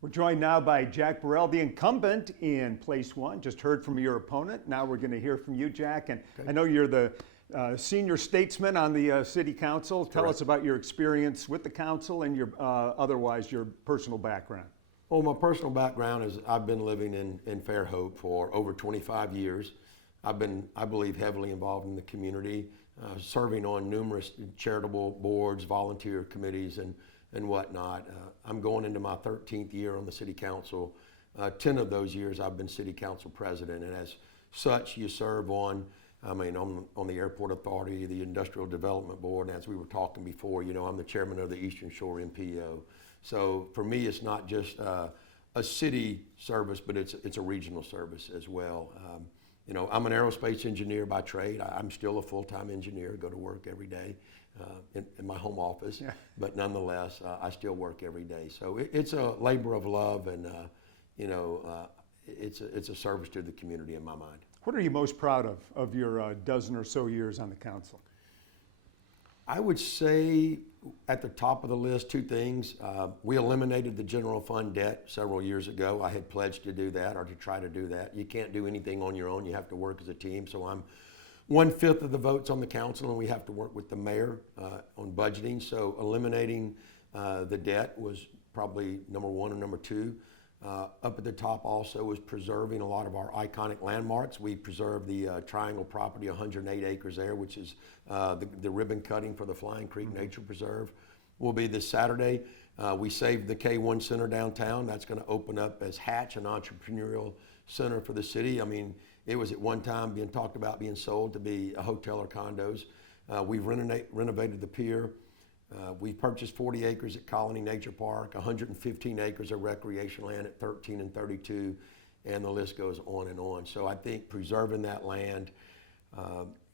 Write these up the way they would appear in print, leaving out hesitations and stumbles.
We're joined now by Jack Burrell, the incumbent in Place 1. Just heard from your opponent. Now we're going to hear from you, Jack. And I know you're the senior statesman on the city council. Tell us about your experience with the council and your otherwise your personal background. Well, my personal background is I've been living in Fairhope for over 25 years. I've been, I believe, heavily involved in the community, serving on numerous charitable boards, volunteer committees, and whatnot. I'm going into my 13th year on the city council. 10 of those years I've been city council president, and as such you serve on the airport authority, the industrial development board, and as we were talking before, you know, I'm the chairman of the Eastern Shore MPO. So for me, it's not just a city service, but it's a regional service as well. You know, I'm an aerospace engineer by trade. I'm still a full-time engineer, go to work every day in my home office, but nonetheless, I still work every day. So it's a labor of love, and you know, it's a service to the community in my mind. What are you most proud of your dozen or so years on the council? I would say at the top of the list, two things. We eliminated the general fund debt several years ago. I had pledged to do that, or to try to do that. You can't do anything on your own. You have to work as a team. So I'm 1/5 of the votes on the council, and we have to work with the mayor on budgeting. So eliminating the debt was probably number one or number two. Up at the top also was preserving a lot of our iconic landmarks. We preserved the Triangle property, 108 acres there, which is the ribbon cutting for the Flying Creek Nature Preserve. Will be this Saturday. We saved the K1 Center downtown. That's going to open up as Hatch, an entrepreneurial center for the city. I mean, it was at one time being talked about being sold to be a hotel or condos. We've renovated the pier. We purchased 40 acres at Colony Nature Park, 115 acres of recreation land at 13 and 32, and the list goes on and on. So I think preserving that land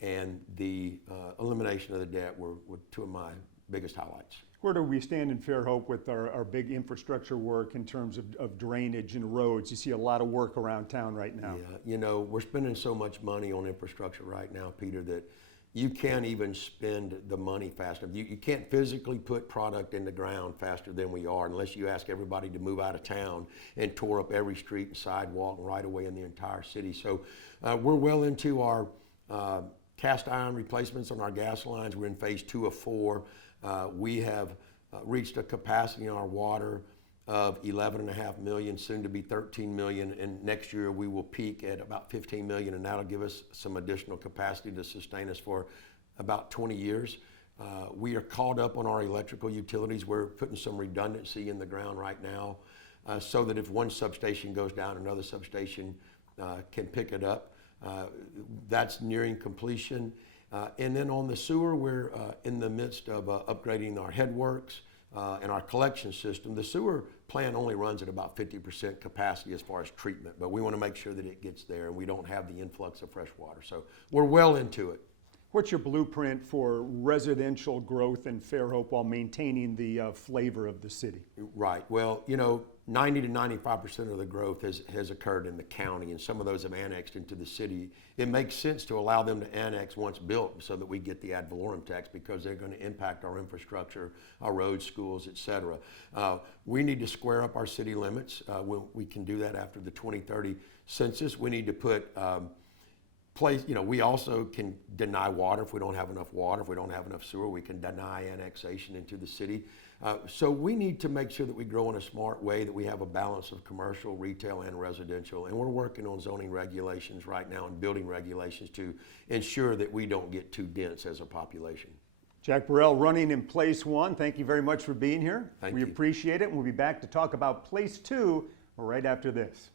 and the elimination of the debt were two of my biggest highlights. Where do we stand in Fairhope with our big infrastructure work in terms of drainage and roads? You see a lot of work around town right now. Yeah, you know, we're spending so much money on infrastructure right now, Peter, that you can't even spend the money fast enough. You can't physically put product in the ground faster than we are unless you ask everybody to move out of town and tore up every street and sidewalk and right away in the entire city. So we're well into our cast iron replacements on our gas lines. We're in phase 2 of 4. We have reached a capacity in our water of 11.5 million, soon to be 13 million, and next year we will peak at about 15 million, and that'll give us some additional capacity to sustain us for about 20 years. We are caught up on our electrical utilities. We're putting some redundancy in the ground right now so that if one substation goes down, another substation can pick it up. That's nearing completion. And then on the sewer, we're in the midst of upgrading our headworks and our collection system. The sewer plant only runs at about 50% capacity as far as treatment, but we want to make sure that it gets there and we don't have the influx of fresh water. So we're well into it. What's your blueprint for residential growth in Fairhope while maintaining the flavor of the city? Right. Well, you know, 90 to 95% of the growth has occurred in the county, and some of those have annexed into the city. It makes sense to allow them to annex once built so that we get the ad valorem tax, because they're going to impact our infrastructure, our roads, schools, et cetera. We need to square up our city limits. We can do that after the 2030 census. We need to put you know, we also can deny water if we don't have enough water. If we don't have enough sewer, we can deny annexation into the city. So we need to make sure that we grow in a smart way, that we have a balance of commercial, retail, and residential. And we're working on zoning regulations right now and building regulations to ensure that we don't get too dense as a population. Jack Burrell, running in Place 1. Thank you very much for being here. Thank you. We appreciate it. And we'll be back to talk about Place 2 right after this.